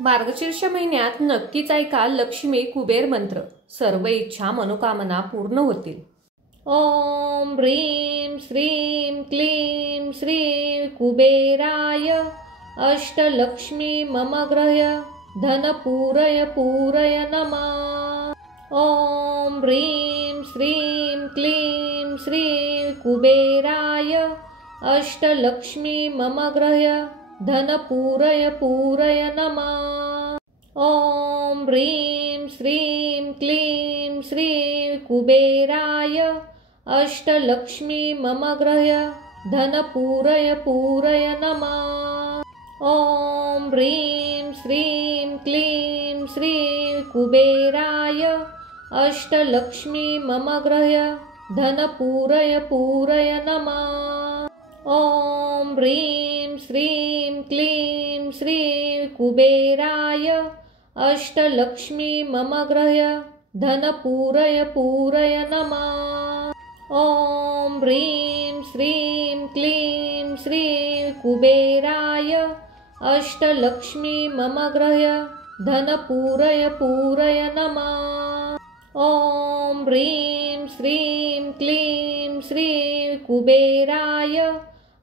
मार्गशीर्ष महिन्यात नक्कीच ऐका लक्ष्मी कुबेर मंत्र. सर्व इच्छा मनोकामना पूर्ण होतील. ओम ह्रीं श्रीं क्लीं श्री कुबेराय अष्टलक्ष्मी मम ग्रह धन पूरय पूरय नमः. ओम ह्रीं श्रीं क्लीं श्री कुबेराय अष्टलक्ष्मी मम ग्रह धन पूरय पूरय नमः. ओम ह्रीं श्रीं क्लीं श्री कुबेराय अष्टलक्ष्मी मम ग्रह धन पूरय पूरय नमः. ओम ह्रीं श्रीं क्लीं श्री कुबेराय अष्टलक्ष्मी मम ग्रह धन पूरय पूरय नमः. ओम ह्रीं श्रीं क्लीं श्री कुबेराय अष्टलक्ष्मी मम ग्रह धन पूरय पूरय नमः. ओम ह्रीं श्रीं क्लीं श्री कुबेराय अष्टलक्ष्मी मम ग्रह धन पूरय पूरय नमः. ओम ह्रीं श्रीं क्लीं श्री कुबेराय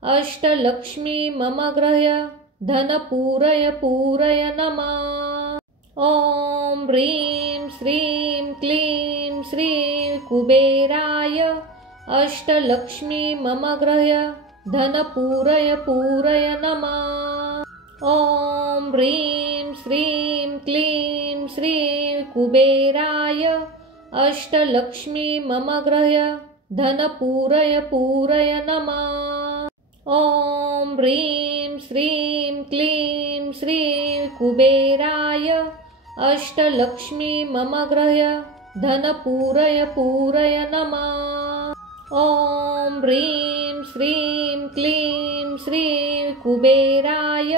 अष्टलक्ष्मी मम ग्रह धन पूरय पूरय नमः. ओम ह्रीं श्रीं क्लीं श्री कुबेराय अष्टलक्ष्मी मम ग्रह धन पूरय पूरय नमः. ओम ह्रीं श्रीं क्लीं श्री कुबेराय अष्टलक्ष्मी मम ग्रह धन पूरय पूरय नमः. ओम ह्रीं श्रीं क्लीं श्री कुबेराय अष्टलक्ष्मी मम ग्रह धन पूरय पूरय नमः. ओम ह्रीं श्रीं क्लीं श्री कुबेराय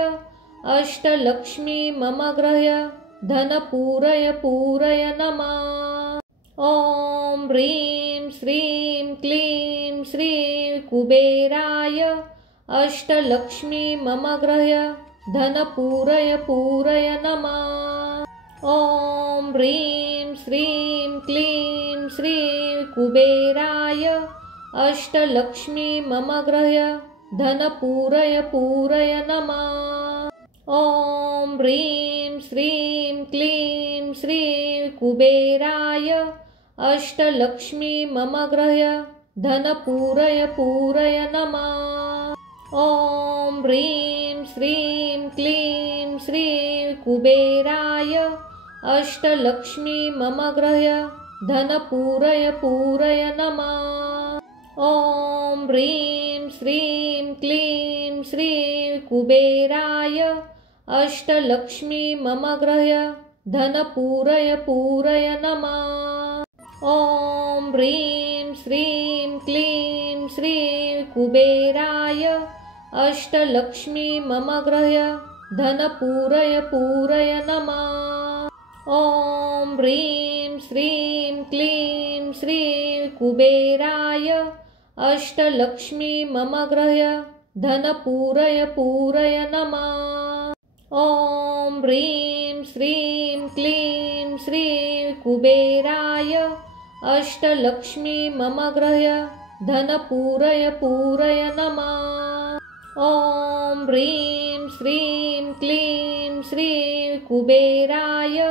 अष्टलक्ष्मी मम ग्रह धन पूरय पूरय नमः. ओम ह्रीं श्रीं क्लीं श्री कुबेराय अष्टलक्ष्मी मम ग्रह धन पूरय पूरय नमः. ओम ह्रीं श्रीं क्लीं श्री कुबेराय अष्टलक्ष्मी मम ग्रह धन पूरय पूरय नमः. ओम ह्रीं श्रीं क्लीं श्री कुबेराय अष्टलक्ष्मी मम ग्रह धन पूरय पूरय नमः. ओम ह्रीं श्रीं क्लीं श्री कुबेराय अष्टलक्ष्मी मम ग्रह धन पूरय पूरय नमः. ओम ह्रीं श्रीं क्लीं श्री कुबेराय अष्टलक्ष्मी मम ग्रह धन पूरय पूरय नमः. ओम ह्रीं श्रीं क्लीं श्री कुबेराय अष्टलक्ष्मी मम ग्रह धन पूरय पूरय नमः. ओम ह्रीं श्रीं क्लीं श्री कुबेराय अष्टलक्ष्मी मम ग्रह धन पूरय पूरय नमः. ओम ह्रीं श्रीं क्लीं श्री कुबेराय अष्टलक्ष्मी मम ग्रह धन पूरय पूरय नमः. ओम ह्रीं श्रीं क्लीं श्री कुबेराय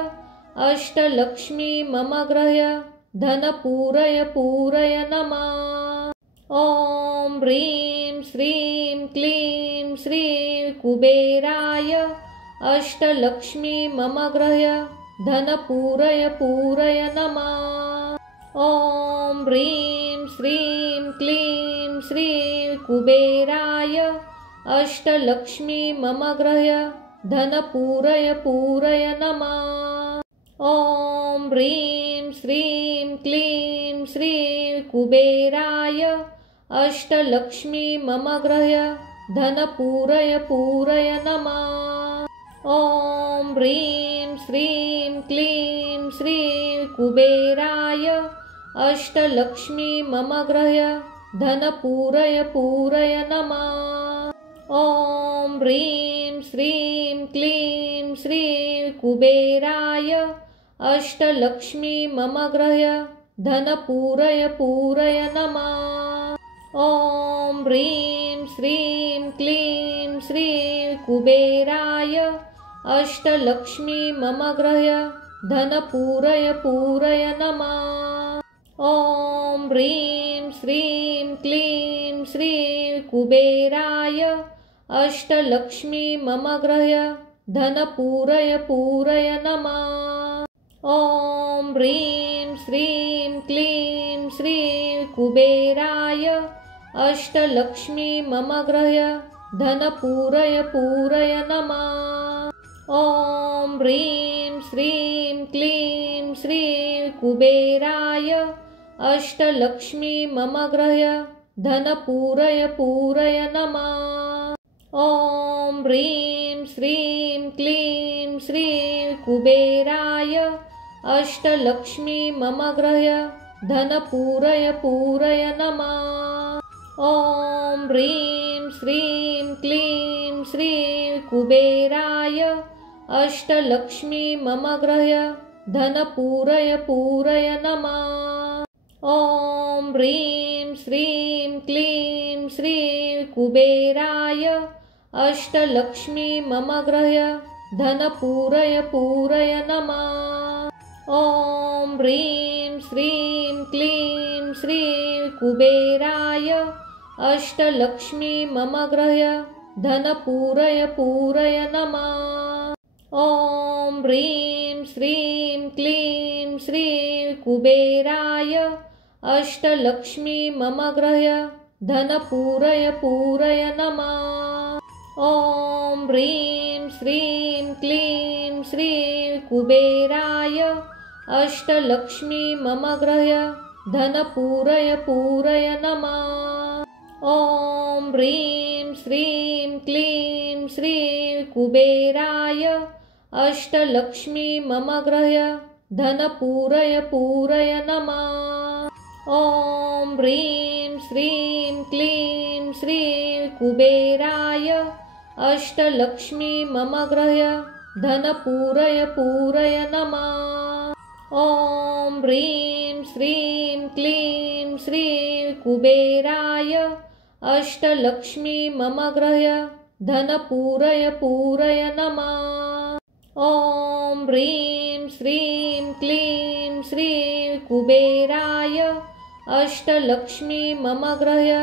अष्टलक्ष्मी मम ग्रह धन पूरय पूरय नमः. ओम ह्रीं श्रीं क्लीं श्री कुबेराय अष्टलक्ष्मी मम ग्रह धन पूरय पूरय नमः. ओम ह्रीं श्रीं क्लीं श्री कुबेराय अष्टलक्ष्मी मम ग्रह धन पूरय पूरय नमः. ओम ह्रीं श्रीं क्लीं श्री कुबेराय अष्टलक्ष्मी मम ग्रह धन पूरय पूरय नमः. ओम ह्रीं श्रीं क्लीं श्री कुबेराय अष्टलक्ष्मी मम ग्रह धन पूरय पूरय नमः. ओम ह्रीं श्रीं क्लीं श्री कुबेराय अष्टलक्ष्मी मम गृह्य धनपूरय पूरय नमः। ॐ ह्रीं श्रीं क्लीं श्रीं कुबेराय अष्टलक्ष्मी मम गृह्य धनपूरय पूरय नमः। ॐ ह्रीं श्रीं क्लीं श्रीं कुबेराय अष्टलक्ष्मी मम गृह्य धनपूरय पूरय नमः। ॐ ह्रीं श्रीं क्लीं श्रीं कुबेराय अष्टलक्ष्मी मम गृह्य धनपूरय पूरय नमः। ॐ ह्रीं श्रीं क्लीं श्रीं कुबेराय अष्टलक्ष्मी मम गृह्य धनपूरय पूरय नमः। ॐ ह्रीं श्रीं क्लीं श्रीं कुबेराय अष्टलक्ष्मी मम गृह्य धनपूरय पूरय नमः। ॐ ह्रीं श्रीं क्लीं श्रीं कुबेराय अष्टलक्ष्मी मम गृह्य धनपूरय पूरय नमः। ॐ ह्रीं श्रीं क्लीं श्रीं कुबेराय अष्टलक्ष्मी मम गृह्य धनपूरय पूरय नमः। ॐ ह्रीं श्रीं क्लीं श्रीं कुबेराय अष्टलक्ष्मी मम गृह्य धनपूरय पूरय नमः। ॐ ह्रीं श्रीं क्लीं श्रीं कुबेराय अष्टलक्ष्मी मम गृह्य धनपूरय पूरय नमः। ॐ ह्रीं श्रीं क्लीं श्रीं कुबेराय अष्टलक्ष्मी मम गृह्य धनपूरय पूरय नमः। ॐ ह्रीं श्रीं क्लीं श्रीं कुबेराय अष्टलक्ष्मी मम गृह्य धनपूरय पूरय नमः। ॐ ह्रीं श्रीं क्लीं श्रीं कुबेराय अष्टलक्ष्मी मम गृह्य धनपूरय पूरय नमः। ॐ ह्रीं श्रीं क्लीं श्रीं कुबेराय अष्टलक्ष्मी मम गृह्य धनपूरय पूरय नमः। ॐ ह्रीं श्रीं क्लीं श्रीं कुबेराय अष्टलक्ष्मी मम गृह्य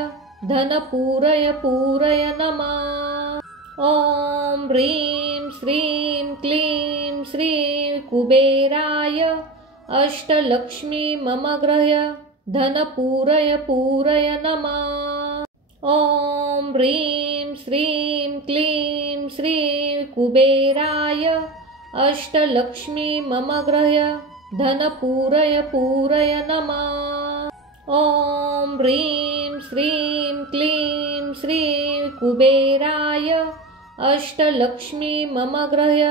धनपूरय पूरय नमः। ॐ ह्रीं श्रीं क्लीं श्रीं कुबेराय अष्टलक्ष्मी मम गृह्य धनपूरय पूरय नमः। ॐ ह्रीं श्रीं क्लीं श्रीं कुबेराय अष्टलक्ष्मी मम गृह्य धनपूरय पूरय नमः। ॐ ह्रीं श्रीं क्लीं श्रीं कुबेराय अष्टलक्ष्मी मम गृह्य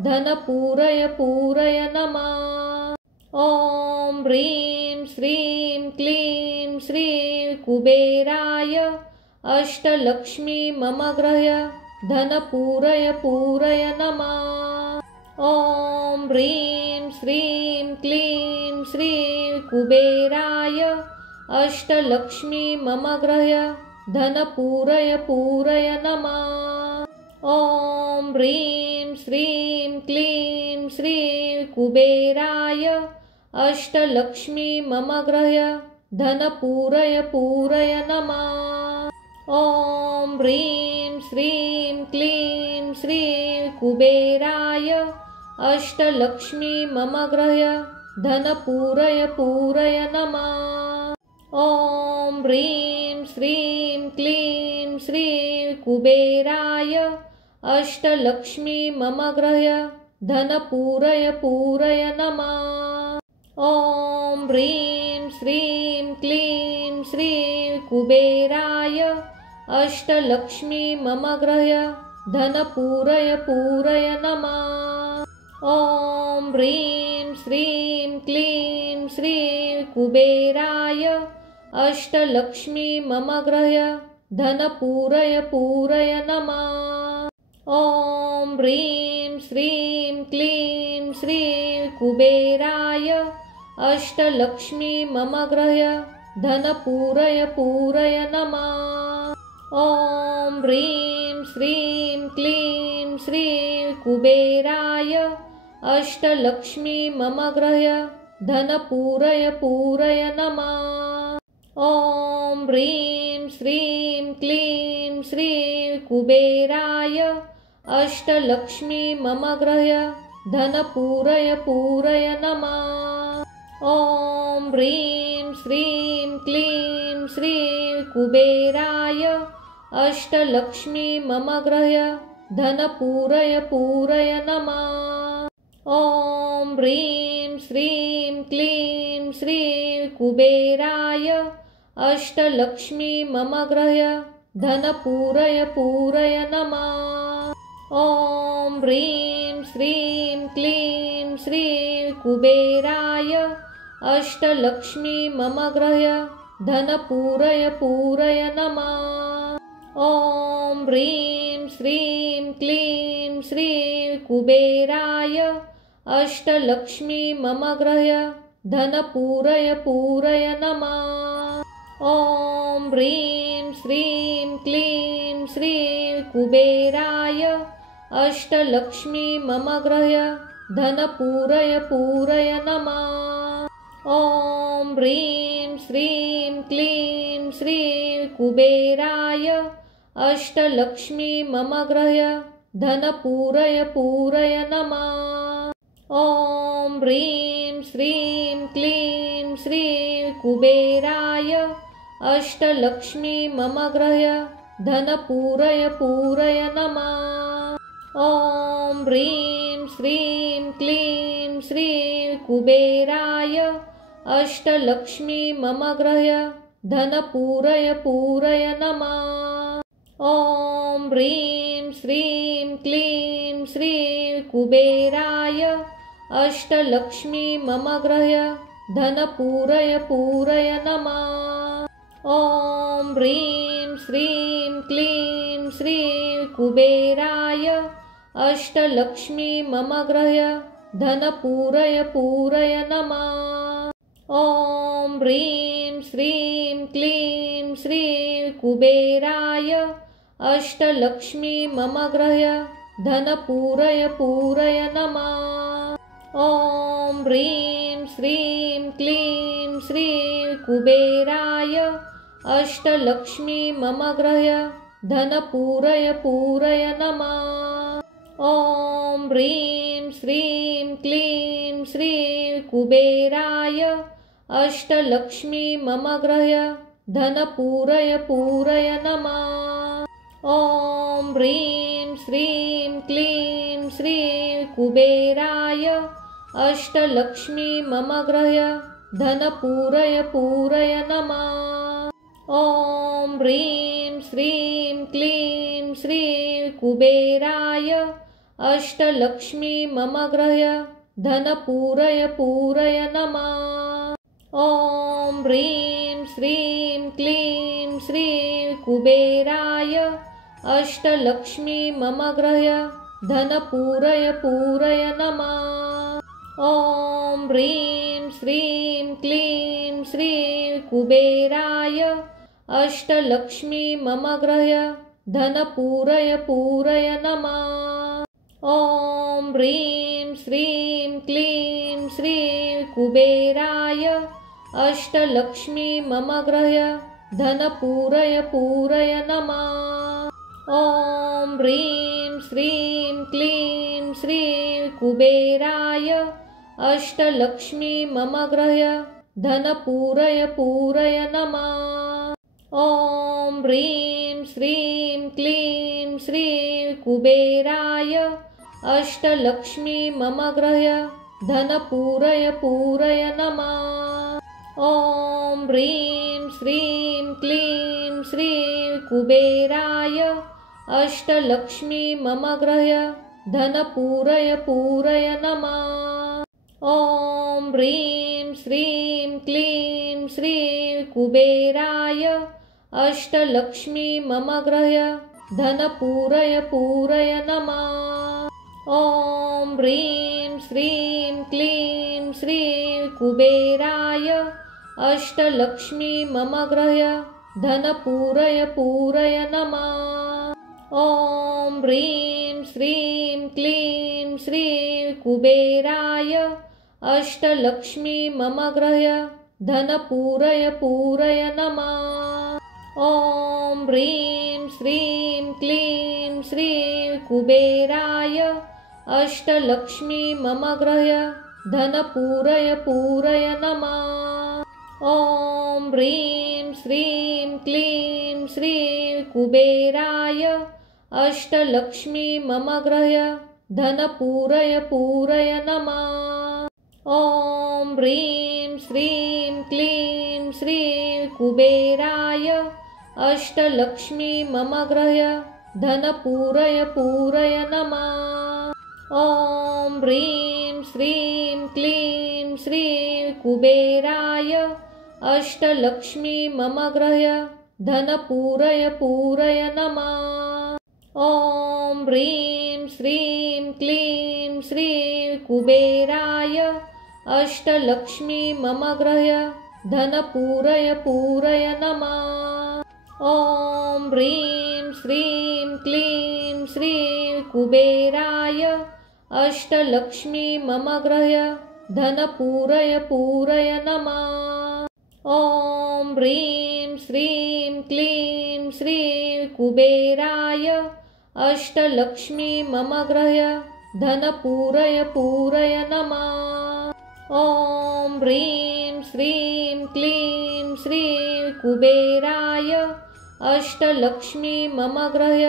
धनपूरय पूरय नमः। ॐ ह्रीं श्रीं क्लीं श्रीं कुबेराय अष्टलक्ष्मी मम गृह्य धनपूरय पूरय नमः। ॐ ह्रीं श्रीं क्लीं श्रीं कुबेराय अष्टलक्ष्मी मम गृह्य धनपूरय पूरय नमः। ॐ ह्रीं श्रीं क्लीं श्रीं कुबेराय अष्टलक्ष्मी मम गृह्य धनपूरय पूरय नमः। ॐ ह्रीं श्रीं क्लीं श्रीं कुबेराय अष्टलक्ष्मी मम गृह्य धनपूरय पूरय नमः। ॐ ह्रीं श्रीं क्लीं श्रीं कुबेराय अष्टलक्ष्मी मम गृह्य धनपूरय पूरय नमः। ॐ ह्रीं श्रीं क्लीं श्रीं कुबेराय अष्टलक्ष्मी मम गृह्य धनपूरय पूरय नमः। ॐ ह्रीं श्रीं क्लीं श्रीं कुबेराय अष्टलक्ष्मी मम गृह्य धनपूरय पूरय नमः। ॐ ह्रीं श्रीं क्लीं श्री कुबेराय अष्टलक्ष्मी मम गृह्य धनपूरय पूरय नमः। ॐ ह्रीं श्रीं क्लीं श्री कुबेराय अष्टलक्ष्मी मम गृह्य धनपूरय पूरय नमः। ॐ ह्रीं श्रीं क्लीं श्री कुबेराय अष्टलक्ष्मी मम गृह्य धनपूरय पूरय नमः। ॐ ह्रीं श्रीं क्लीं श्री कुबेराय अष्टलक्ष्मी मम गृह्य धनपूरय पूरय नमः। ॐ ह्रीं श्रीं क्लीं श्री कुबेराय अष्टलक्ष्मी मम गृह्य धनपूरय पूरय नमः। ॐ ह्रीं श्रीं क्लीं श्री कुबेराय अष्टलक्ष्मी मम गृह्य धनपूरय पूरय नमः। ॐ ह्रीं श्रीं क्लीं श्री कुबेराय अष्टलक्ष्मी मम गृह्य धनपूरय पूरय नमः। ॐ ह्रीं श्रीं क्लीं श्री कुबेराय अष्टलक्ष्मी मम गृह्य धनपूरय पूरय नमः। ॐ ह्रीं श्रीं क्लीं श्री कुबेराय अष्टलक्ष्मी मम गृह्य धनपूरय पूरय नमः। ॐ ह्रीं श्रीं क्लीं श्री कुबेराय अष्टलक्ष्मी मम गृह्य धनपूरय पूरय नमः। ॐ ह्रीं श्रीं क्लीं श्री कुबेराय अष्टलक्ष्मी मम गृह्य धनपूरय पूरय नमः। ॐ ह्रीं श्रीं क्लीं श्री कुबेराय अष्टलक्ष्मी मम गृह्य धनपूरय पूरय नमः। ॐ ह्रीं श्रीं क्लीं श्री कुबेराय अष्टलक्ष्मी मम गृह्य धनपूरय पूरय नमः। ॐ ह्रीं श्रीं क्लीं श्री कुबेराय अष्टलक्ष्मी मम गृह्य धनपूरय पूरय नमः। ॐ ह्रीं श्रीं क्लीं श्री कुबेराय अष्टलक्ष्मी मम गृह्य धनपूरय पूरय नमः। ॐ ह्रीं श्रीं क्लीं श्री कुबेराय अष्टलक्ष्मी मम गृह्य धनपूरय पूरय नमः। ॐ ह्रीं श्रीं क्लीं श्री कुबेराय अष्टलक्ष्मी मम गृह्य धनपूरय पूरय नमः। ॐ ह्रीं श्रीं क्लीं श्री कुबेराय अष्टलक्ष्मी मम गृह्य धनपूरय पूरय नमः। ॐ ह्रीं श्रीं क्लीं श्री कुबेराय अष्टलक्ष्मी मम गृह्य धनपूरय पूरय नमः। ॐ ह्रीं श्रीं क्लीं श्री कुबेराय अष्टलक्ष्मी मम गृह्य धनपूरय पूरय नमः। ॐ ह्रीं श्रीं क्लीं श्री कुबेराय अष्टलक्ष्मी मम गृह्य धनपूरय पूरय नमः। ॐ ह्रीं श्रीं क्लीं श्री कुबेराय अष्टलक्ष्मी मम गृह्य धनपूरय पूरय नमः। ॐ ह्रीं श्रीं क्लीं श्री कुबेराय अष्टलक्ष्मी मम गृह्य धनपूरय पूरय नमः। ॐ ह्रीं श्रीं क्लीं श्री कुबेराय अष्टलक्ष्मी मम गृह्य धनपूरय पूरय नमः। ॐ ह्रीं श्रीं क्लीं श्री कुबेराय अष्टलक्ष्मी मम गृह्य धनपूरय पूरय नमः। ॐ ह्रीं श्रीं क्लीं श्रीं कुबेराय अष्टलक्ष्मी मम गृह्य धनपूरय पूरय नमः। ॐ ह्रीं श्रीं क्लीं श्रीं कुबेराय अष्टलक्ष्मी मम गृह्य धनपूरय पूरय नमः। ॐ ह्रीं श्रीं क्लीं श्रीं कुबेराय अष्टलक्ष्मी मम गृह्य धनपूरय पूरय नमः। ॐ ह्रीं श्रीं क्लीं श्रीं कुबेराय अष्टलक्ष्मी मम गृह्य धनपूरय पूरय नमः। ॐ ह्रीं श्रीं क्लीं श्रीं कुबेराय अष्टलक्ष्मी मम गृह्य धनपूरय पूरय नमः। ॐ ह्रीं श्रीं क्लीं श्रीं कुबेराय अष्टलक्ष्मी मम गृह्य धनपूरय पूरय नमः। ॐ ह्रीं श्रीं क्लीं श्रीं कुबेराय अष्टलक्ष्मी मम गृह्य धनपूरय पूरय नमः। ॐ ह्रीं श्रीं क्लीं श्रीं कुबेराय अष्टलक्ष्मी मम गृह्य धनपूरय पूरय नमः। ॐ ह्रीं श्रीं क्लीं श्रीं कुबेराय अष्टलक्ष्मी मम गृह्य धनपूरय पूरय नमः। ॐ ह्रीं श्रीं क्लीं श्रीं कुबेराय अष्टलक्ष्मी मम गृह्य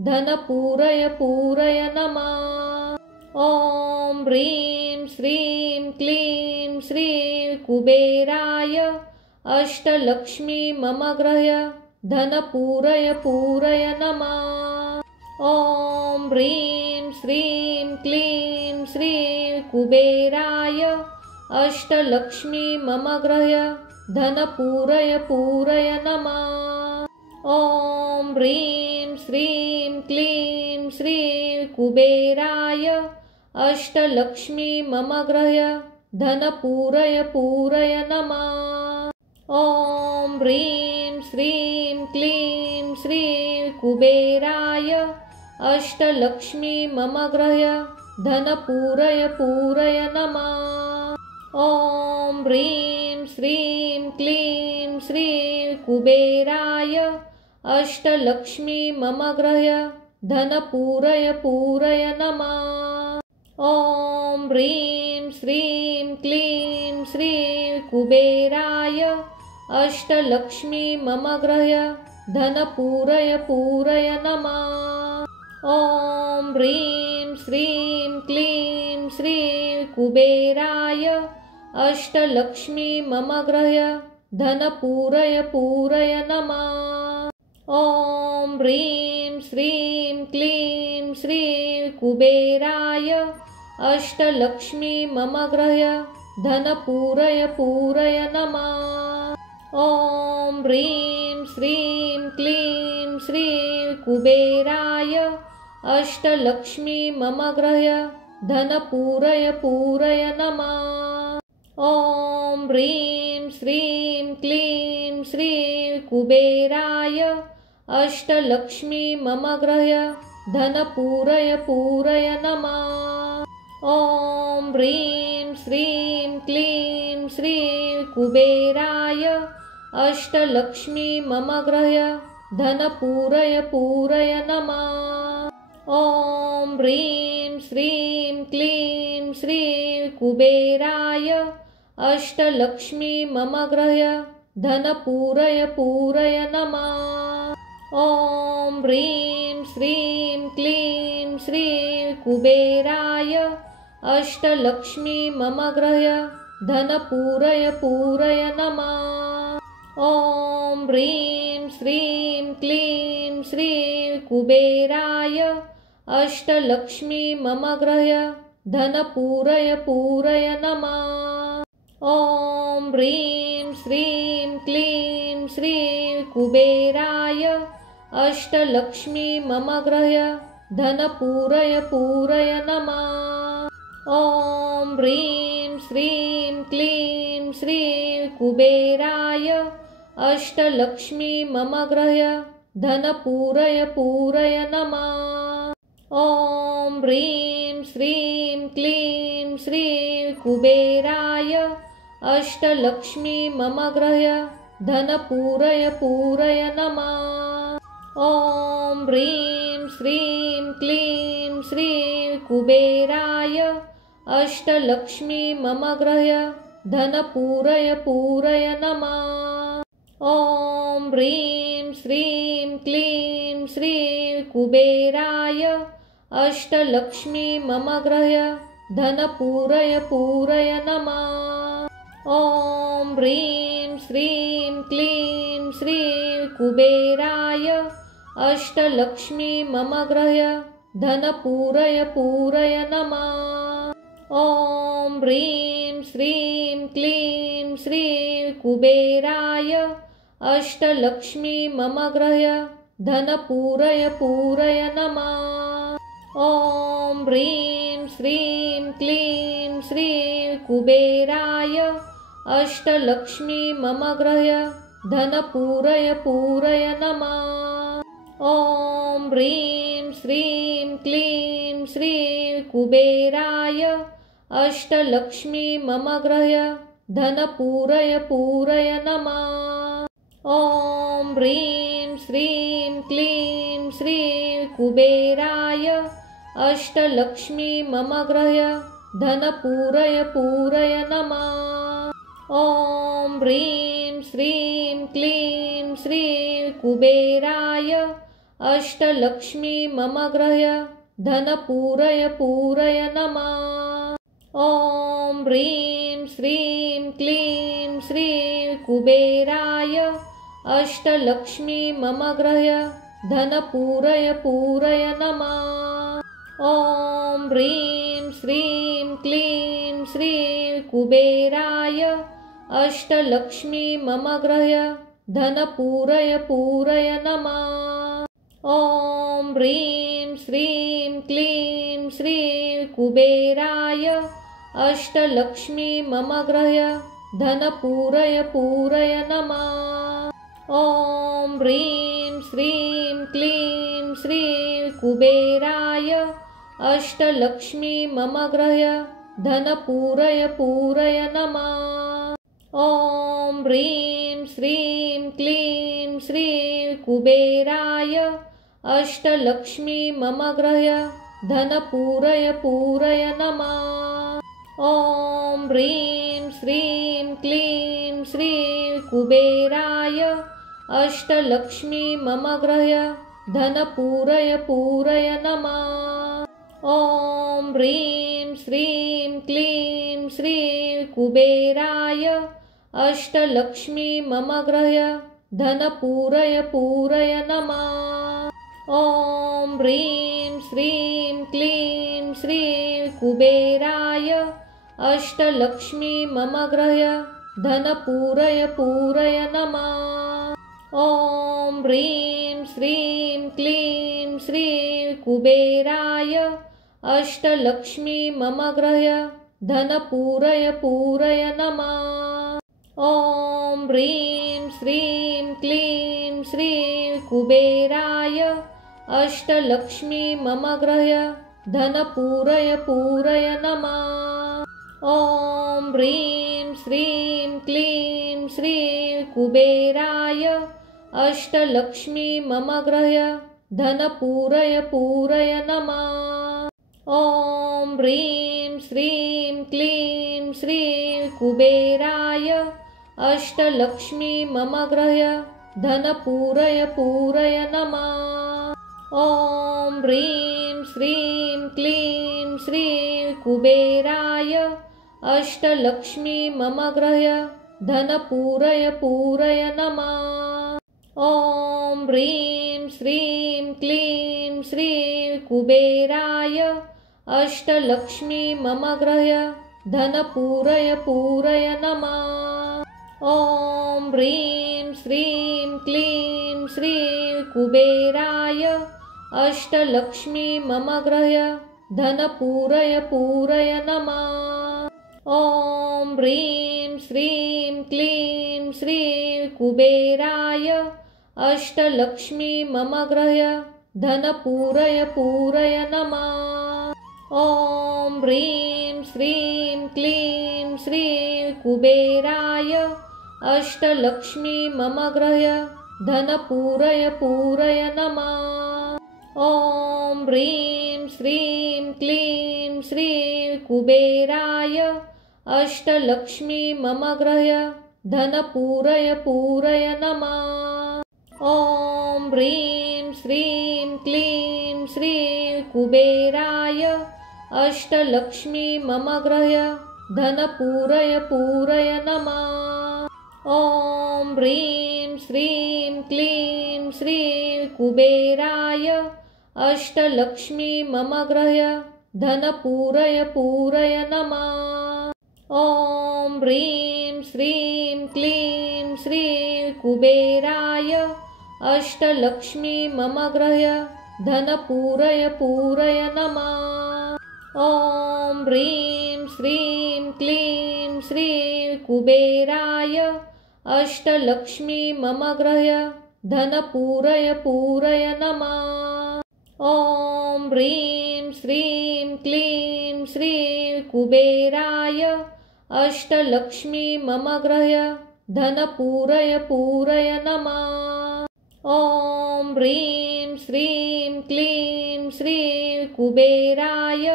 धनपूरय पूरय नमः। ॐ ह्रीं श्रीं क्लीं श्रीं कुबेराय अष्टलक्ष्मी मम गृह्य धनपूरय पूरय नमः। ॐ ह्रीं श्रीं क्लीं श्रीं कुबेराय अष्टलक्ष्मी मम गृह्य धनपूरय पूरय नमः। ॐ ह्रीं श्रीं क्लीं श्रीं कुबेराय अष्टलक्ष्मी मम गृह्य धनपूरय पूरय नमः। ॐ ह्रीं श्रीं क्लीं श्रीं कुबेराय अष्टलक्ष्मी मम गृह्य धनपूरय पूरय नमः। ॐ ह्रीं श्रीं क्लीं श्रीं कुबेराय अष्टलक्ष्मी मम गृह्य धनपूरय पूरय नमः। ॐ ह्रीं श्रीं क्लीं श्रीं कुबेराय अष्टलक्ष्मी मम गृह्य धनपूरय पूरय नमः। ॐ ह्रीं श्रीं क्लीं श्रीं कुबेराय अष्टलक्ष्मी मम गृह्य धनपूरय पूरय नमः। ॐ ह्रीं श्रीं क्लीं श्रीं कुबेराय अष्टलक्ष्मी मम गृह्य धनपूरय पूरय नमः। ॐ ह्रीं श्रीं क्लीं श्रीं कुबेराय अष्टलक्ष्मी मम गृह्य धनपूरय पूरय नमः। ॐ ह्रीं श्रीं क्लीं श्रीं कुबेराय अष्टलक्ष्मी मम गृह्य धनपूरय पूरय नमः। ॐ ह्रीं श्रीं क्लीं श्रीं कुबेराय अष्टलक्ष्मी मम गृह्य धनपूरय पूरय नमः। ॐ ह्रीं श्रीं क्लीं श्रीं कुबेराय अष्टलक्ष्मी मम गृह्य धनपूरय पूरय नमः। ॐ ह्रीं श्रीं क्लीं श्रीं कुबेराय अष्टलक्ष्मी मम गृह्य धनपूरय पूरय नमः। ॐ ह्रीं श्रीं क्लीं श्रीं कुबेराय अष्टलक्ष्मी मम गृह्य धनपूरय पूरय नमः। ॐ ह्रीं श्रीं क्लीं श्रीं कुबेराय अष्टलक्ष्मी मम गृह्य धनपूरय पूरय नमः। ॐ ह्रीं श्रीं क्लीं श्री कुबेराय अष्टलक्ष्मी मम गृह्य धनपूरय पूरय नमः। ॐ ह्रीं श्रीं क्लीं श्री कुबेराय अष्टलक्ष्मी मम गृह्य धनपूरय पूरय नमः। ॐ ह्रीं श्रीं क्लीं श्री कुबेराय अष्टलक्ष्मी मम गृह्य धनपूरय पूरय नमः। ॐ ह्रीं श्रीं क्लीं श्री कुबेराय अष्टलक्ष्मी मम गृह्य धनपूरय पूरय नमः। ॐ ह्रीं श्रीं क्लीं श्री कुबेराय अष्टलक्ष्मी मम गृह्य धनपूरय पूरय नमः। ॐ ह्रीं श्रीं क्लीं श्री कुबेराय अष्टलक्ष्मी मम गृह्य धनपूरय पूरय नमः। ॐ ह्रीं श्रीं क्लीं श्री कुबेराय अष्टलक्ष्मी मम गृह्य धनपूरय पूरय नमः। ॐ ह्रीं श्रीं क्लीं श्री कुबेराय अष्टलक्ष्मी मम गृह्य धनपूरय पूरय नमः। ॐ ह्रीं श्रीं क्लीं श्री कुबेराय अष्टलक्ष्मी मम गृह्य धनपूरय पूरय नमः। ॐ ह्रीं श्रीं क्लीं श्री कुबेराय अष्टलक्ष्मी मम गृह्य धनपूरय पूरय नमः। ॐ ह्रीं श्रीं क्लीं श्री कुबेराय अष्टलक्ष्मी मम गृह्य धनपूरय पूरय नमः। ॐ ह्रीं श्रीं क्लीं श्री कुबेराय अष्टलक्ष्मी मम गृह्य धनपूरय पूरय नमः। ॐ ह्रीं श्रीं क्लीं श्री कुबेराय अष्टलक्ष्मी मम गृह्य धनपूरय पूरय नमः। ॐ ह्रीं श्रीं क्लीं श्री कुबेराय अष्टलक्ष्मी मम गृह्य धनपूरय पूरय नमः। ॐ ह्रीं श्रीं क्लीं श्री कुबेराय अष्टलक्ष्मी मम गृह्य धनपूरय पूरय नमः। ॐ ह्रीं श्रीं क्लीं श्री कुबेराय अष्टलक्ष्मी मम गृह्य धनपूरय पूरय नमः। ॐ ह्रीं श्रीं क्लीं श्री कुबेराय अष्टलक्ष्मी मम गृह्य धनपूरय पूरय नमः। ॐ ह्रीं श्रीं क्लीं श्री कुबेराय अष्टलक्ष्मी मम गृह्य धनपूरय पूरय नमः। ॐ ह्रीं श्रीं क्लीं श्री कुबेराय अष्टलक्ष्मी मम गृह्य धनपूरय पूरय नमः। ॐ ह्रीं श्रीं क्लीं श्री कुबेराय अष्टलक्ष्मी मम गृह्य धनपूरय पूरय नमः। ॐ ह्रीं श्रीं क्लीं श्री कुबेराय अष्टलक्ष्मी मम गृह्य धनपूरय पूरय नमः। ॐ ह्रीं श्रीं क्लीं श्री कुबेराय अष्टलक्ष्मी मम गृह्य धनपूरय पूरय नमः। ॐ ह्रीं श्रीं क्लीं श्री कुबेराय अष्टलक्ष्मी मम गृह्य धनपूरय पूरय नमः। ॐ ह्रीं श्रीं क्लीं श्री कुबेराय अष्टलक्ष्मी मम गृह्य धनपूरय पूरय नमः। ॐ ह्रीं श्रीं क्लीं श्रीं कुबेराय अष्टलक्ष्मी मम गृह्य धनपूरय पूरय नमः। ॐ ह्रीं श्रीं क्लीं श्रीं कुबेराय अष्टलक्ष्मी मम गृह्य धनपूरय पूरय नमः। ॐ ह्रीं श्रीं क्लीं श्रीं कुबेराय अष्टलक्ष्मी मम गृह्य धनपूरय पूरय नमः। ॐ ह्रीं श्रीं क्लीं श्रीं कुबेराय अष्टलक्ष्मी मम गृह्य धनपूरय पूरय नमः। ॐ ह्रीं श्रीं क्लीं श्रीं कुबेराय अष्टलक्ष्मी मम गृह्य धनपूरय पूरय नमः। ॐ ह्रीं श्रीं क्लीं श्रीं कुबेराय अष्टलक्ष्मी मम गृह्य धनपूरय पूरय नमः। ॐ ह्रीं श्रीं क्लीं श्रीं कुबेराय अष्टलक्ष्मी मम गृह्य धनपूरय पूरय नमः। ॐ ह्रीं श्रीं क्लीं श्रीं कुबेराय अष्टलक्ष्मी मम गृह्य धनपूरय पूरय नमः। ॐ ह्रीं श्रीं क्लीं श्रीं कुबेराय अष्टलक्ष्मी मम गृह्य धनपूरय पूरय नमः। ॐ ह्रीं श्रीं क्लीं श्रीं कुबेराय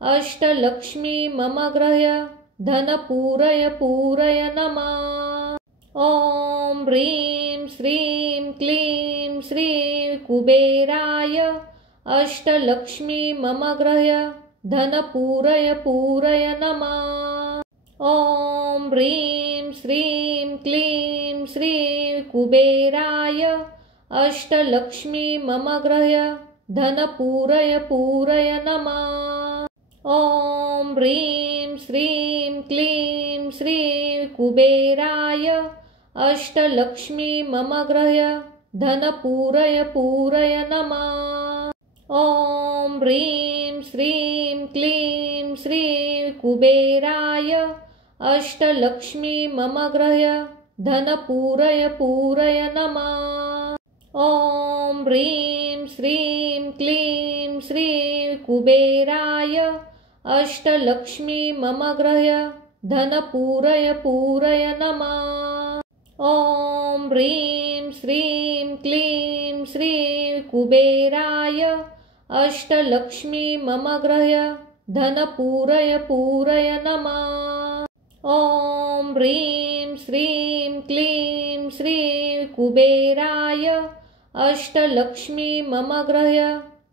अष्टलक्ष्मी मम गृह्य धनपूरय पूरय नमः। ॐ ह्रीं श्रीं क्लीं श्रीं कुबेराय अष्टलक्ष्मी मम गृह्य धनपूरय पूरय नमः। ॐ ह्रीं श्रीं क्लीं श्रीं कुबेराय अष्टलक्ष्मी मम गृह्य धनपूरय पूरय नमः। ॐ ह्रीं श्रीं क्लीं श्रीं कुबेराय अष्टलक्ष्मी मम गृह्य धनपूरय पूरय नमः। ॐ ह्रीं श्रीं क्लीं श्रीं कुबेराय अष्टलक्ष्मी मम गृह्य धनपूरय पूरय नमः। ॐ ह्रीं श्रीं क्लीं श्रीं कुबेराय अष्टलक्ष्मी मम गृह्य धनपूरय पूरय नमः। ॐ ह्रीं श्रीं क्लीं श्रीं कुबेराय अष्टलक्ष्मी मम गृह्य धनपूरय पूरय नमः। ॐ ह्रीं श्रीं क्लीं श्रीं कुबेराय अष्टलक्ष्मी मम गृह्य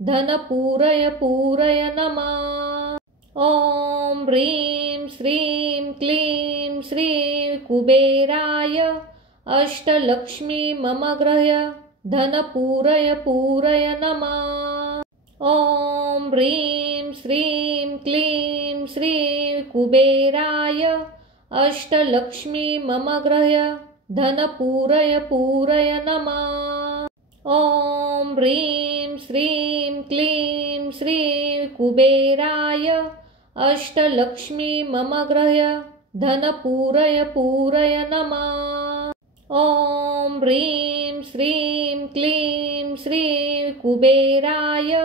धनपूरय पूरय नमः। ॐ ह्रीं श्रीं क्लीं श्रीं कुबेराय अष्टलक्ष्मी मम गृह्य धनपूरय पूरय नमः। ॐ ह्रीं श्रीं क्लीं श्रीं कुबेराय अष्टलक्ष्मी मम गृह्य धनपूरय पूरय नमः। ॐ ह्रीं श्रीं क्लीं श्रीं कुबेराय अष्टलक्ष्मी मम गृह्य धनपूरय पूरय नमः। ॐ ह्रीं श्रीं क्लीं श्रीं कुबेराय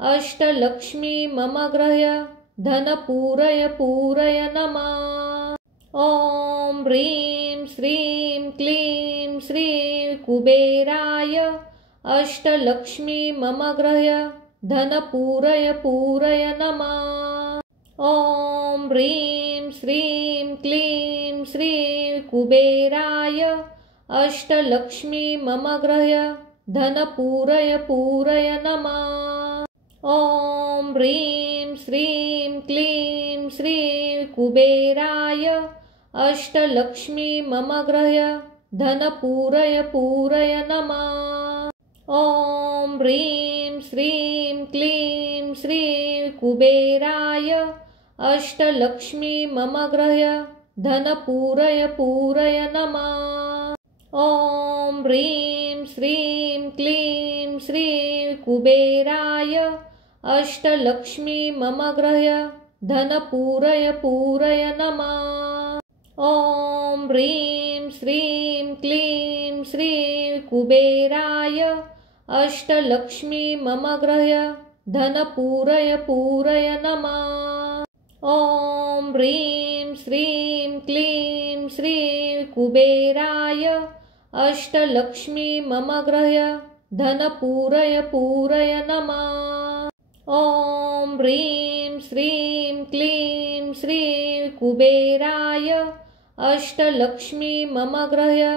अष्टलक्ष्मी मम गृह्य धनपूरय पूरय नमः। ॐ ह्रीं श्रीं क्लीं श्रीं कुबेराय अष्टलक्ष्मी मम गृह्य धनपूरय पूरय नमः। ॐ ह्रीं श्रीं क्लीं श्रीं कुबेराय अष्टलक्ष्मी मम गृह्य धनपूरय पूरय नमः। ॐ ह्रीं श्रीं क्लीं श्रीं कुबेराय अष्टलक्ष्मी मम गृह्य धनपूरय पूरय नमः। ॐ ह्रीं श्रीं क्लीं श्रीं कुबेराय अष्टलक्ष्मी मम गृह्य धनपूरय पूरय नमः। ॐ ह्रीं श्रीं क्लीं श्रीं कुबेराय अष्टलक्ष्मी मम गृह्य धनपूरय पूरय नमः। ॐ ह्रीं श्रीं क्लीं श्रीं कुबेराय अष्टलक्ष्मी मम गृह्य धनपूरय पूरय नमः। ॐ ह्रीं श्रीं क्लीं श्रीं कुबेराय अष्टलक्ष्मी मम गृह्य धनपूरय पूरय नमः। ॐ ह्रीं श्रीं क्लीं श्रीं कुबेराय अष्टलक्ष्मी मम गृह्य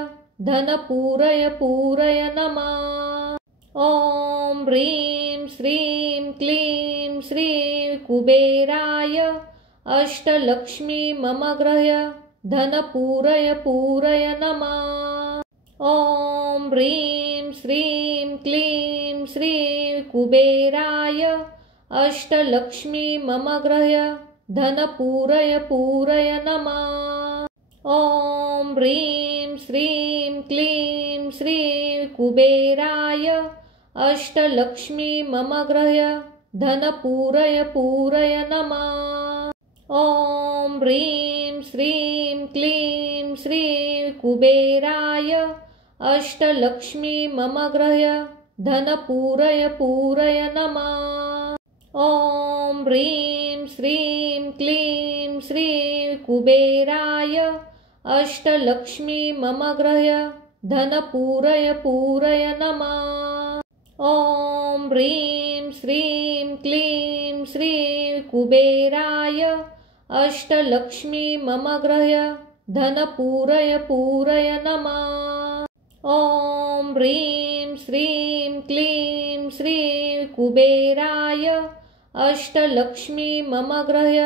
धनपूरय पूरय नमः। ॐ ह्रीं श्रीं क्लीं श्रीं कुबेराय अष्टलक्ष्मी मम गृह्य धनपूरय पूरय नमः। ॐ ह्रीं श्रीं क्लीं श्रीं कुबेराय अष्टलक्ष्मी मम गृह्य धनपूरय पूरय नमः। ॐ ह्रीं श्रीं क्लीं श्रीं कुबेराय अष्टलक्ष्मी मम गृह्य धनपूरय पूरय नमः। ॐ ह्रीं श्रीं क्लीं श्रीं कुबेराय अष्टलक्ष्मी मम गृह्य धनपूरय पूरय नमः। ॐ ह्रीं श्रीं क्लीं श्रीं कुबेराय अष्टलक्ष्मी मम गृह्य धनपूरय पूरय नमः। ॐ ह्रीं श्रीं क्लीं श्रीं कुबेराय अष्टलक्ष्मी मम गृह्य धनपूरय पूरय नमः। ॐ ह्रीं श्रीं क्लीं श्रीं कुबेराय अष्टलक्ष्मी मम गृह्य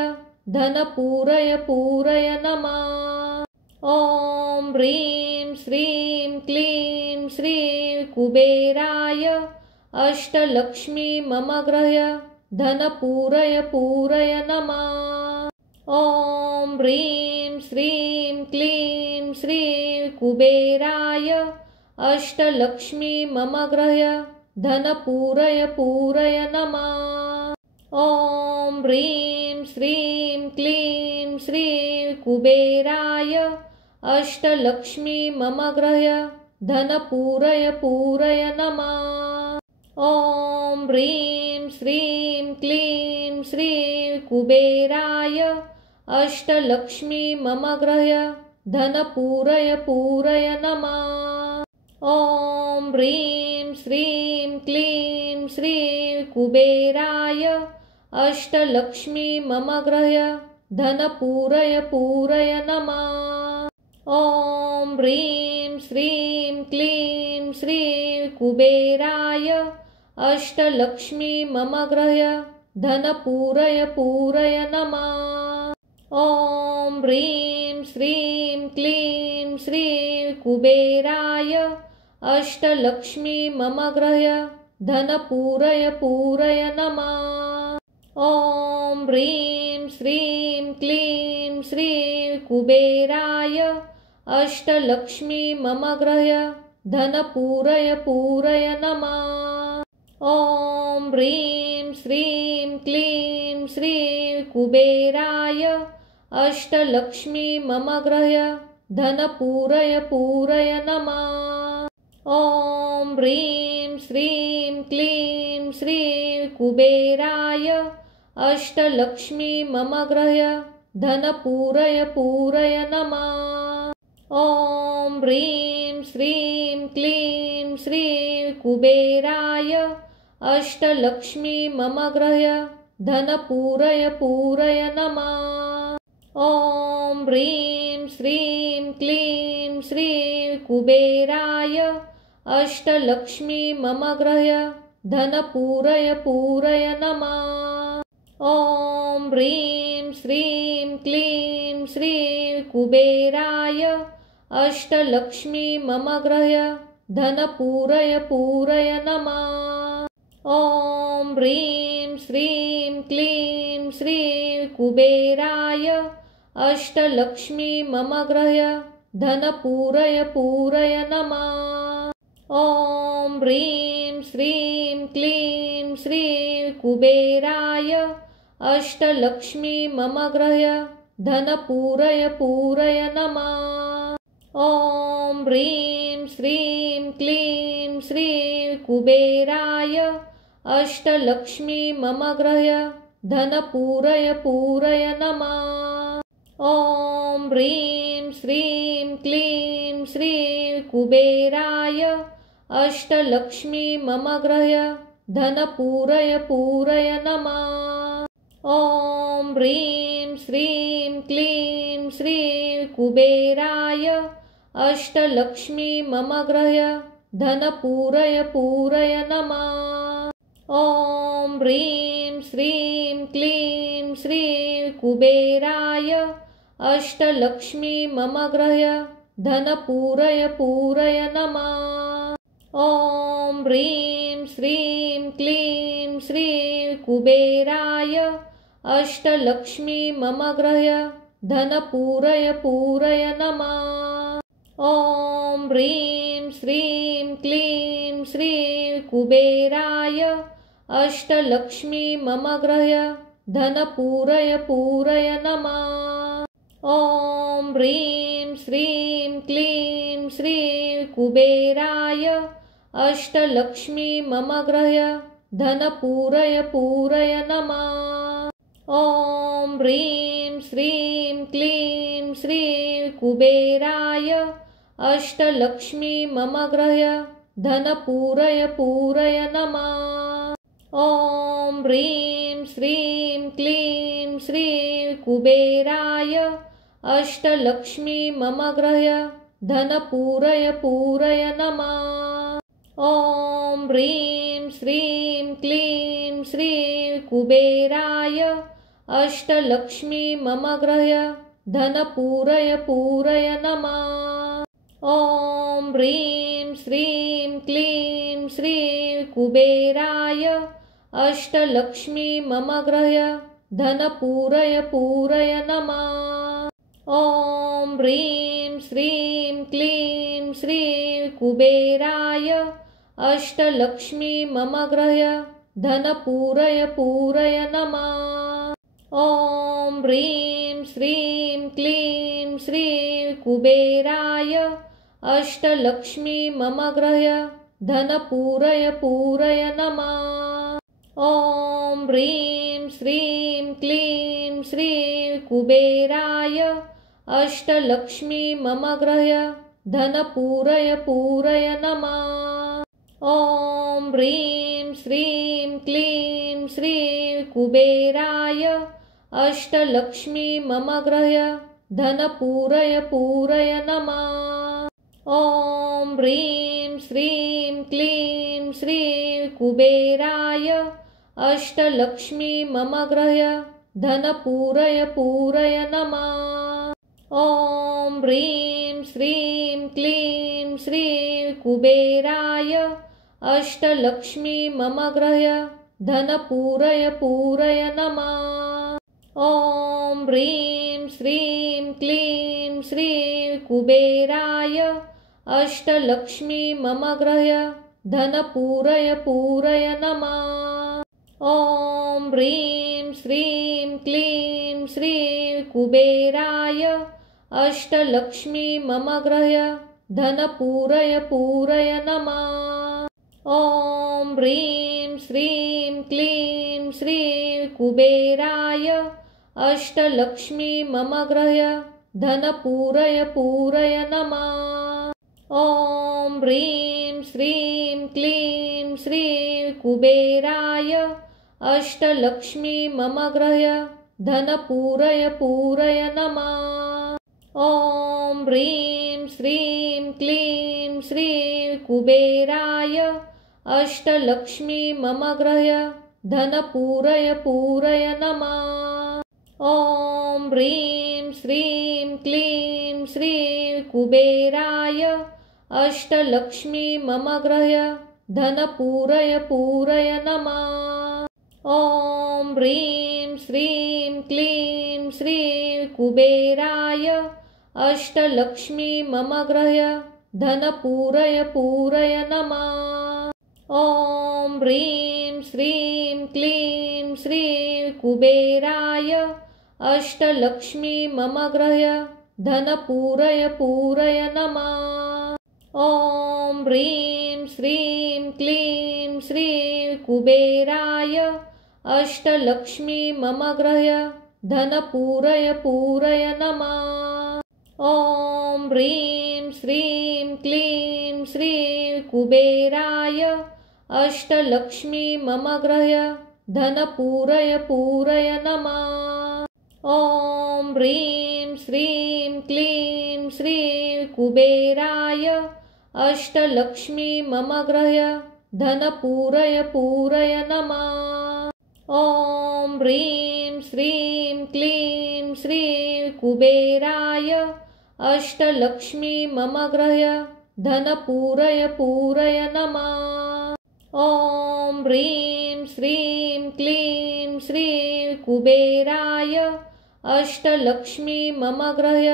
धनपूरय पूरय नमः। ॐ ह्रीं श्रीं क्लीं श्रीं कुबेराय अष्टलक्ष्मी मम गृह्य धनपूरय पूरय नमः। ॐ ह्रीं श्रीं क्लीं श्रीं कुबेराय अष्टलक्ष्मी मम गृह्य धनपूरय पूरय नमः। ॐ ह्रीं श्रीं क्लीं श्रीं कुबेराय अष्टलक्ष्मी मम गृह्य धनपूरय पूरय नमः। ॐ ह्रीं श्रीं क्लीं श्रीं कुबेराय अष्टलक्ष्मी मम गृह्य धनपूरय पूरय नमः। ॐ ह्रीं श्रीं क्लीं श्रीं कुबेराय अष्टलक्ष्मी मम गृह्य धनपूरय पूरय नमः। ॐ ह्रीं श्रीं क्लीं श्रीं कुबेराय अष्टलक्ष्मी मम गृह्य धनपूरय पूरय नमः। ॐ ह्रीं श्रीं क्लीं श्रीं कुबेराय अष्टलक्ष्मी मम गृह्य धनपूरय पूरय नमः। ॐ ह्रीं श्रीं क्लीं श्रीं कुबेराय अष्टलक्ष्मी मम गृह्य धनपूरय पूरय नमः। ॐ ह्रीं श्रीं क्लीं श्रीं कुबेराय अष्टलक्ष्मी मम गृह्य धनपूरय पूरय नमः। ॐ ह्रीं श्रीं क्लीं श्रीं कुबेराय अष्टलक्ष्मी मम गृह्य धनपूरय पूरय नमः। ॐ ह्रीं श्रीं क्लीं श्रीं कुबेराय अष्टलक्ष्मी मम गृह्य धनपूरय पूरय नमः। ॐ ह्रीं श्रीं क्लीं श्रीं कुबेराय अष्टलक्ष्मी मम गृह्य धनपूरय पूरय नमः। ॐ ह्रीं श्रीं क्लीं श्रीं कुबेराय अष्टलक्ष्मी मम गृह्य धनपूरय पूरय नमः। ॐ ह्रीं श्रीं क्लीं श्रीं कुबेराय अष्टलक्ष्मी मम गृह्य धनपूरय पूरय नमः। ॐ ह्रीं श्रीं क्लीं श्रीं कुबेराय अष्टलक्ष्मी मम गृह्य धनपूरय पूरय नमः। ॐ ह्रीं श्रीं क्लीं श्रीं कुबेराय अष्टलक्ष्मी मम गृह्य धनपूरय पूरय नमः। ॐ ह्रीं श्रीं क्लीं श्रीं कुबेराय अष्टलक्ष्मी मम गृह्य धनपूरय पूरय नमः। ॐ ह्रीं श्रीं क्लीं श्रीं कुबेराय अष्टलक्ष्मी मम गृह्य धनपूरय पूरय नमः। ॐ ह्रीं श्रीं क्लीं श्रीं कुबेराय अष्टलक्ष्मी मम गृह्य धनपूरय पूरय नमः। ॐ ह्रीं श्रीं क्लीं श्रीं कुबेराय अष्टलक्ष्मी मम गृह्य धनपूरय पूरय नमः। ॐ ह्रीं श्रीं क्लीं श्रीं कुबेराय अष्टलक्ष्मी मम गृह्य धनपूरय पूरय नमः। ॐ ह्रीं श्रीं क्लीं श्रीं कुबेराय अष्टलक्ष्मी मम गृह्य धनपूरय पूरय नमः। ॐ ह्रीं श्रीं क्लीं श्रीं कुबेराय अष्टलक्ष्मी मम गृह्य धनपूरय पूरय नमः। ॐ ह्रीं श्रीं क्लीं श्रीं कुबेराय अष्टलक्ष्मी मम गृह्य धनपूरय पूरय नमः। ॐ ह्रीं श्रीं क्लीं श्रीं कुबेराय अष्टलक्ष्मी मम गृह्य धनपूरय पूरय नमः। ॐ ह्रीं श्रीं क्लीं श्रीं कुबेराय अष्टलक्ष्मी मम गृह्य धनपूरय पूरय नमः। ॐ ह्रीं श्रीं क्लीं श्रीं कुबेराय अष्टलक्ष्मी मम गृह्य धनपूरय पूरय नमः। ॐ ह्रीं श्रीं क्लीं श्रीं कुबेराय अष्टलक्ष्मी मम गृह्य धनपूरय पूरय नमः। ॐ ह्रीं श्रीं क्लीं श्रीं कुबेराय अष्टलक्ष्मी मम गृह्य धनपूरय पूरय नमः। ॐ ह्रीं श्रीं क्लीं श्रीं कुबेराय अष्टलक्ष्मी मम गृह्य धनपूरय पूरय नमः। ॐ ह्रीं श्रीं क्लीं श्रीं कुबेराय अष्टलक्ष्मी मम गृह्य धनपूरय पूरय नमः। ॐ ह्रीं श्रीं क्लीं श्रीं कुबेराय अष्टलक्ष्मी मम गृह्य धनपूरय पूरय नमः। ॐ ह्रीं श्रीं क्लीं श्रीं कुबेराय अष्टलक्ष्मी मम गृह्य धनपूरय पूरय नमः। ॐ ह्रीं श्रीं क्लीं श्रीं कुबेराय अष्टलक्ष्मी मम गृह्य धनपूरय पूरय नमः। ॐ ह्रीं श्रीं क्लीं श्रीं कुबेराय अष्टलक्ष्मी मम गृह्य धनपूरय पूरय नमः। ॐ ह्रीं श्रीं क्लीं श्रीं कुबेराय अष्टलक्ष्मी मम गृह्य धनपूरय पूरय नमः। ॐ ह्रीं श्रीं क्लीं श्रीं कुबेराय अष्टलक्ष्मी मम गृह्य धनपूरय पूरय नमः। ॐ ह्रीं श्रीं क्लीं श्रीं कुबेराय अष्टलक्ष्मी मम गृह्य धनपूरय पूरय नमः। ॐ ह्रीं श्रीं क्लीं श्रीं कुबेराय अष्टलक्ष्मी मम गृह्य धनपूरय पूरय नमः। ॐ ह्रीं श्रीं क्लीं श्रीं कुबेराय अष्टलक्ष्मी मम गृह्य धनपूरय पूरय नमः। ॐ ह्रीं श्रीं क्लीं श्रीं कुबेराय अष्टलक्ष्मी मम गृह्य धनपूरय पूरय नमः। ॐ ह्रीं श्रीं क्लीं श्रीं कुबेराय अष्टलक्ष्मी मम गृह्य धनपूरय पूरय नमः। ॐ ह्रीं श्रीं क्लीं श्रीं कुबेराय अष्टलक्ष्मी मम गृह्य धनपूरय पूरय नमः। ॐ ह्रीं श्रीं क्लीं श्रीं कुबेराय अष्टलक्ष्मी मम गृह्य धनपूरय पूरय नमः। ॐ ह्रीं श्रीं क्लीं श्रीं कुबेराय अष्टलक्ष्मी मम गृह्य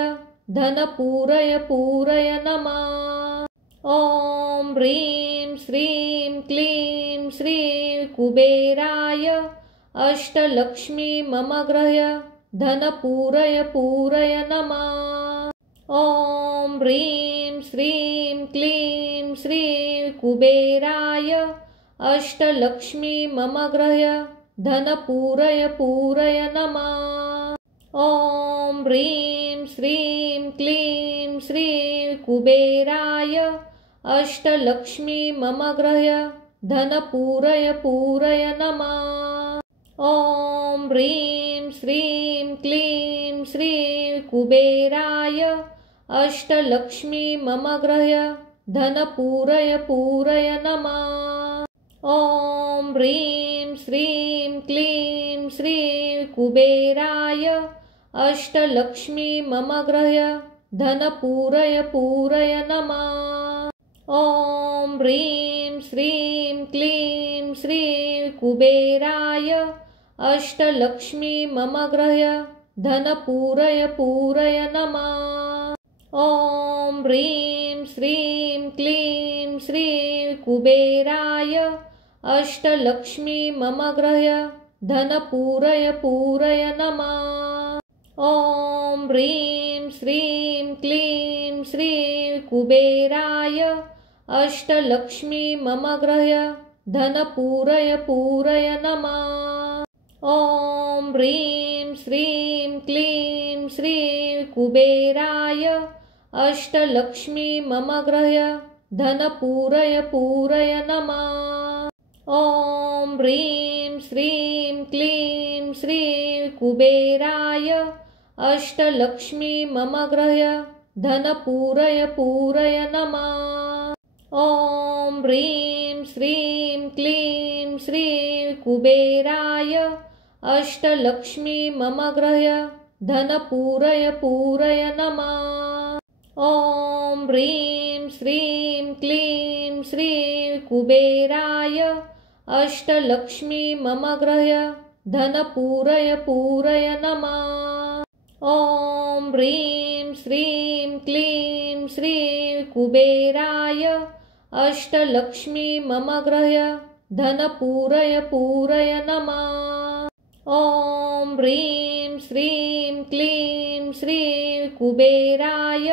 धनपूरय पूरय नमः। ॐ ह्रीं श्रीं क्लीं श्रीं कुबेराय अष्टलक्ष्मी मम गृह्य धनपूरय पूरय नमः। ॐ ह्रीं श्रीं क्लीं श्रीं कुबेराय अष्टलक्ष्मी मम गृह्य धनपूरय पूरय नमः। ॐ ह्रीं श्रीं क्लीं श्रीं कुबेराय अष्टलक्ष्मी मम गृह्य धनपूरय पूरय नमः। ॐ ह्रीं श्रीं क्लीं श्रीं कुबेराय अष्टलक्ष्मी मम गृह्य धनपूरय पूरय नमः। ॐ ह्रीं श्रीं क्लीं श्रीं कुबेराय अष्टलक्ष्मी मम गृह्य धनपूरय पूरय नमः। ॐ ह्रीं श्रीं क्लीं श्रीं कुबेराय अष्टलक्ष्मी मम गृह्य धनपूरय पूरय नमः। ॐ ह्रीं श्रीं क्लीं श्रीं कुबेराय अष्टलक्ष्मी मम गृह्य धनपूरय पूरय नमः। ॐ ह्रीं श्रीं क्लीं श्रीं कुबेराय अष्टलक्ष्मी मम गृह्य धनपूरय पूरय नमः। ॐ ह्रीं श्रीं क्लीं श्रीं कुबेराय अष्टलक्ष्मी मम गृह्य धनपूरय पूरय नमः। ॐ ह्रीं श्रीं क्लीं श्रीं कुबेराय अष्टलक्ष्मी मम गृह्य धनपूरय पूरय नमः। ॐ ह्रीं श्रीं क्लीं श्रीं कुबेराय अष्टलक्ष्मी मम गृह्य धनपूरय पूरय नमः। ॐ ह्रीं श्रीं क्लीं श्रीं कुबेराय अष्टलक्ष्मी मम गृह्य धनपूरय पूरय नमः। ॐ ह्रीं श्रीं क्लीं श्रीं कुबेराय अष्टलक्ष्मी मम गृह्य धनपूरय पूरय नमः। ॐ ह्रीं श्रीं क्लीं श्रीं कुबेराय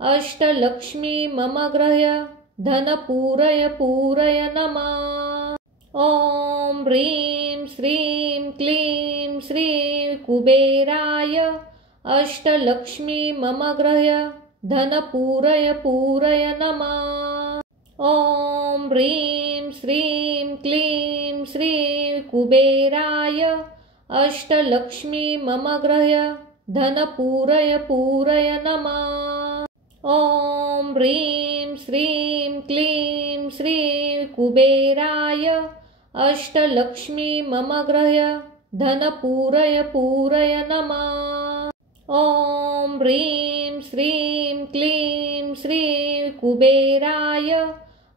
अष्टलक्ष्मी मम गृह्य धनपूरय पूरय नमः। ॐ ह्रीं श्रीं क्लीं श्रीं कुबेराय अष्टलक्ष्मी मम गृह्य धनपूरय पूरय नमः। ॐ ह्रीं श्रीं क्लीं श्रीं कुबेराय अष्टलक्ष्मी मम गृह्य धनपूरय पूरय नमः। ॐ ह्रीं श्रीं क्लीं श्रीं कुबेराय अष्टलक्ष्मी मम गृह्य धनपूरय पूरय नमः। ॐ ह्रीं श्रीं क्लीं श्रीं कुबेराय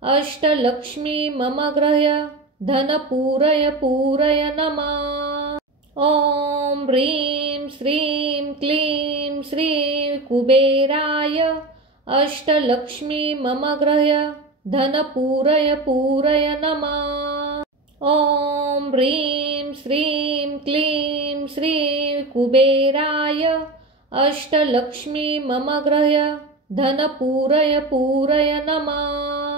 अष्टलक्ष्मी मम गृह्य धनपूरय पूरय नमः। ॐ ह्रीं श्रीं क्लीं श्रीं कुबेराय अष्टलक्ष्मी मम गृह्य धनपूरय नमः। ॐ ह्रीं श्रीं क्लीं श्रीं कुबेराय अष्टलक्ष्मी मम गृह्य धनपूरय नमः।